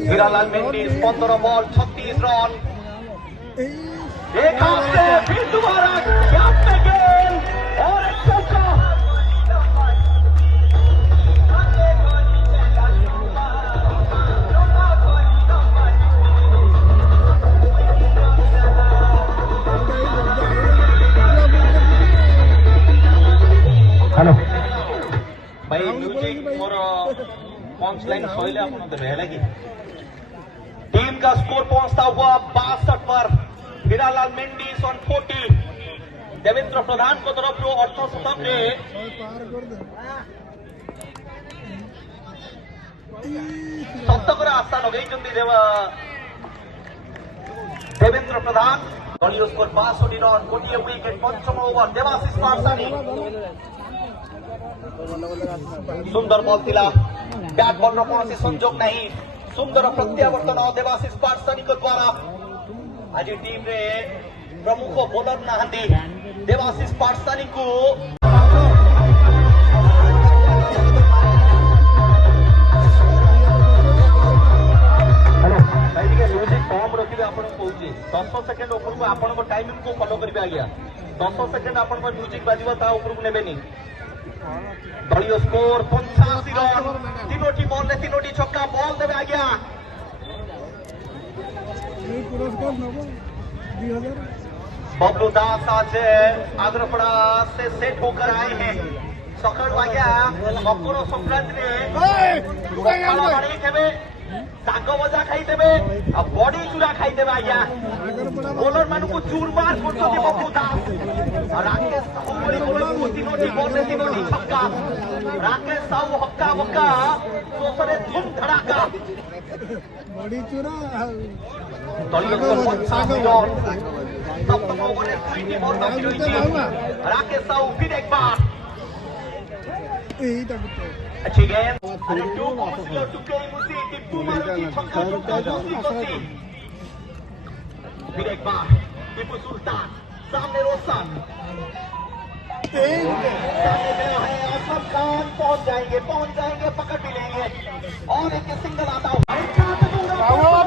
हीरालाल मेंडिस 15 बॉल 36 रन। एक हाथ से फिर दोबारा गैप में गेंद और एक चौका। हेलो भाई म्यूजिक और पंच लाइन सहिला अपन देबे है कि टीम का स्कोर पहुंचता हुआ 62 पर हीरालाल मेंडिस ऑन 40। देवेंद्र प्रधान को तरफ अर्धशतक रे शतकर आशा लगे देवेंद्र प्रधान। दलीय स्कोर 62 रन गोटे विकेट। पंचम ओवर देवाशीष पारसानी सुंदर बॉल थिला। बैट बॉल कौन संजोग नहीं। सुंदर प्रत्यावर्तन देवाशीष पारसानी द्वारा। आज टीम रे प्रमुख बोलर नहांती देवाशीष पारसानी को म्यूजिक कम रखिए। आप 10 सेकेंड ऊपर को आप टाइमिंग को फॉलो करेंगे आज्ञा। 10 सेकेंड आप म्यूजिक बाजिबा ता ऊपर को नेबेनी। दलीय स्कोर 85 रन। तीनोटी बॉल ने तीनोटी छक्का। बॉल देवे आज्ञा। बबलू दास आज आग्रपड़ा से सेट होकर आए हैं। सकाल आज्ञा मकर संक्रांति में शाग भजा खाईदेवे बड़ी चूरा खाईदेवे आज्ञा। बोलर मान को चूरमार कर बबलू दास। राकेश साहू बोलर तीनोटी बॉल ने तीनोटी छक्का। राकेश साहू हक्का बक्का सोसरे धूम धड़ाका। बड़ी चूरा दलीय स्कोर 85 रन। सप्तम ओवर में 3 बॉल बाकी रही। राकेश साहू फिर एक बार अच्छी गेंद। फिर एक बार टीपू सुल्तान सामने रोशन सामने गया है। असम खान पहुंच जाएंगे पकड़ भी लेंगे और एक सिंगल आता हुआ और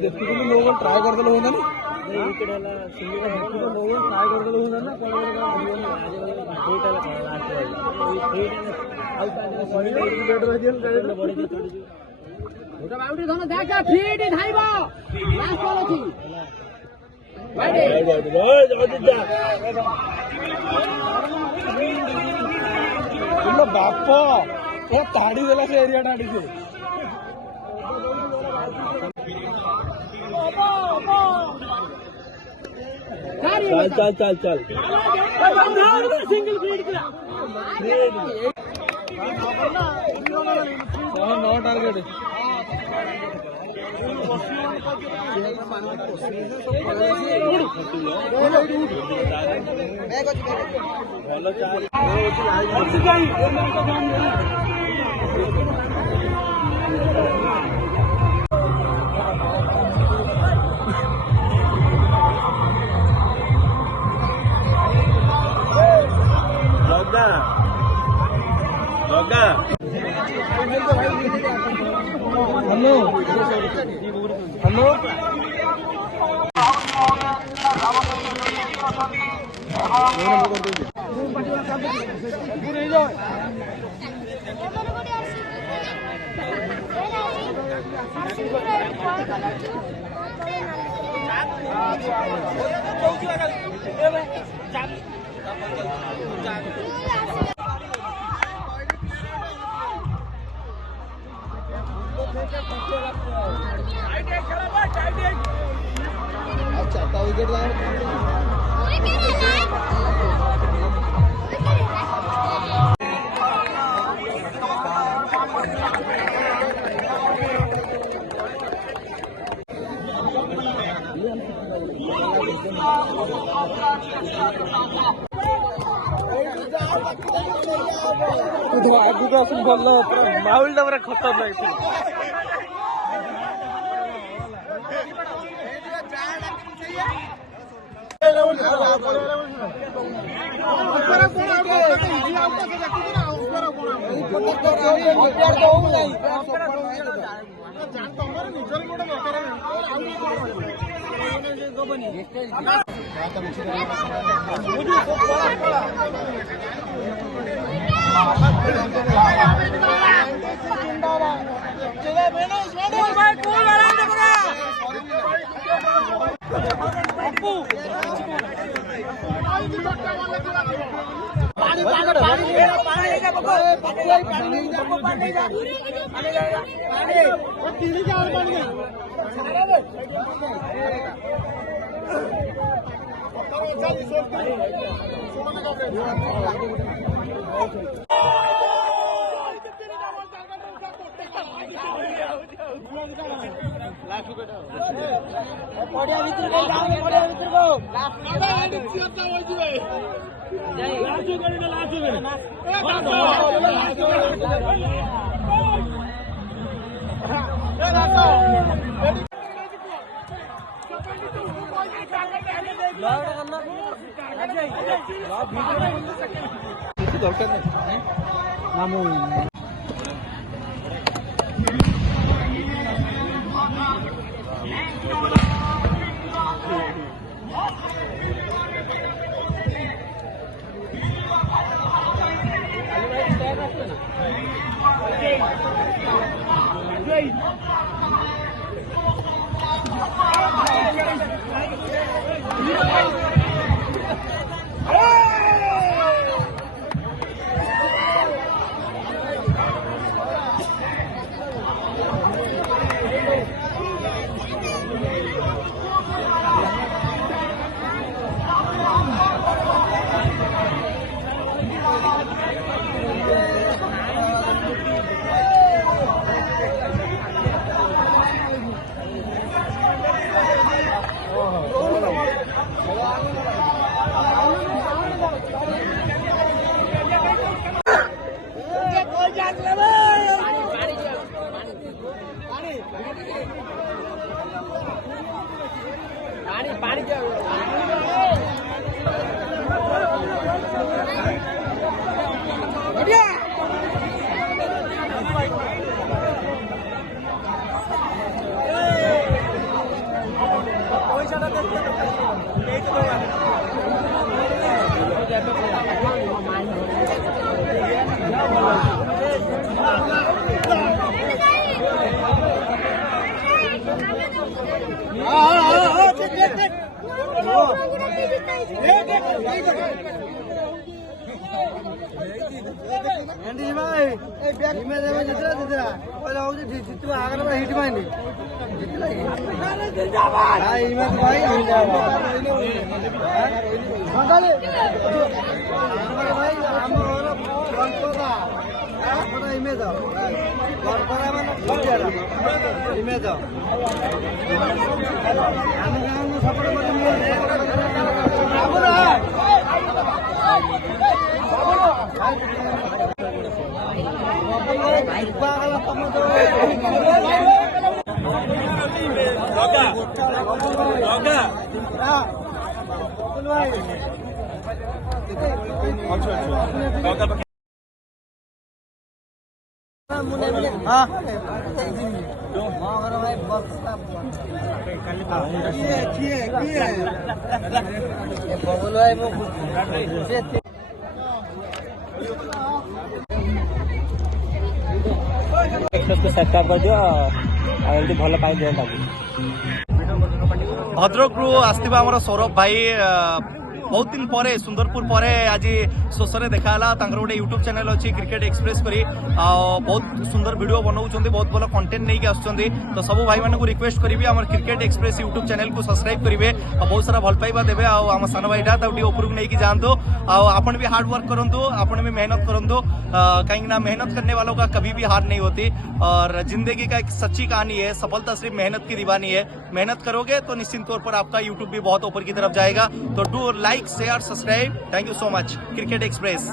देखुन लोग ट्राए करते होना ना ट्राए करते होना ना बाप ताड़ी देला से एरिया टाड़ी से चल चल चल single feed no target hello hello अच्छा विकेट आगू भल माहौल टा खतरनाक जिंदाबाद सब्सक्राइब कर दियो एमती भल पाई दियो भद्रक रु आसथिबा हमर सौरभ भाई बहुत दिन परे सुंदरपुर परे आज शोषे देखाला गोटे यूट्यूब चैनल अच्छी क्रिकेट एक्सप्रेस करी बहुत सुंदर वीडियो बनाऊँ बहुत भल कंटेंट नहीं आसुँच तो सब भाई मानक रिक्वेस्ट करी आम क्रिकेट एक्सप्रेस यूट्यूब चैनल को सब्सक्राइब करेंगे बहुत सारा भल पाइबा देवे आम सान भाईटा उपरକୁ नहीं जातु आपन भी हार्ड वर्क करूँ आपन भी मेहनत करूँ कहीं मेहनत करने वालों का कभी भी हार नहीं होती और जिंदगी का एक सच्ची कहानी है सफलता सिर्फ मेहनत की दीवानी है मेहनत करोगे तो निश्चित तौर पर आपका यूट्यूब भी बहुत ऊपर की तरफ जाएगा तो do like share subscribe thank you so much cricket express.